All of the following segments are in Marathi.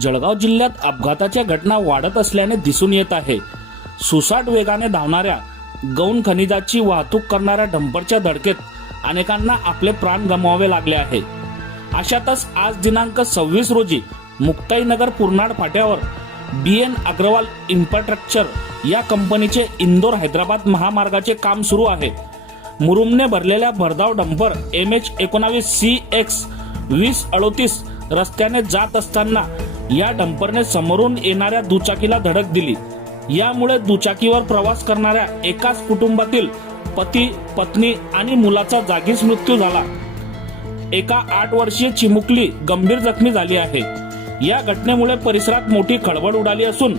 जळगाव जिल्ह्यात अपघाताच्या घटना वाढत असल्याने दिसून येत आहे. सुसाट वेगाने धावणाऱ्या गौण खनिजाची वाहतूक करणाऱ्या डंपरच्या धडकेत अनेकांना आपले प्राण गमवावे लागले आहे. अशातच आज दिनांक सव्वीस रोजी मुक्ताईनगर पूर्णाड फाट्यावर बी एन अग्रवाल इन्फ्रास्ट्रक्चर या कंपनीचे इंदोर हैदराबाद महामार्गाचे काम सुरू आहे. मुरुमने भरलेल्या भरधाव डंपर एम एच एकोणावीस सी एक्स वीस अडोतीस रस्त्याने जात असताना या डंपरने समोरून येणाऱ्या दुचाकीला धडक दिली. यामुळे दुचाकीवर प्रवास करणाऱ्या एकाच कुटुंबातील पती पत्नी आणि मुलाचा जागीच मृत्यू झाला. एका आठ वर्षीय चिमुकली गंभीर जखमी झाली आहे. या घटनेमुळे परिसरात मोठी खळबळ उडाली असून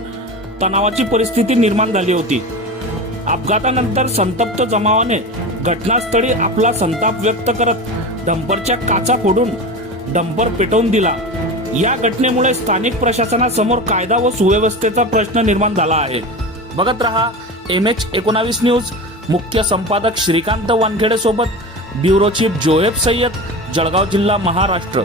तणावाची परिस्थिती निर्माण झाली होती. अपघातानंतर संतप्त जमावाने घटनास्थळी आपला संताप व्यक्त करत डंपरच्या काचा फोडून डंपर पेटवून दिला. या घटनेमुळे स्थानिक प्रशासनासमोर कायदा व सुव्यवस्थेचा प्रश्न निर्माण झाला आहे. बघत रहा एम एच एकोणावीस न्यूज. मुख्य संपादक श्रीकांत वानखेडे सोबत ब्युरो चीफ जोएब सय्यद जळगाव जिल्हा महाराष्ट्र.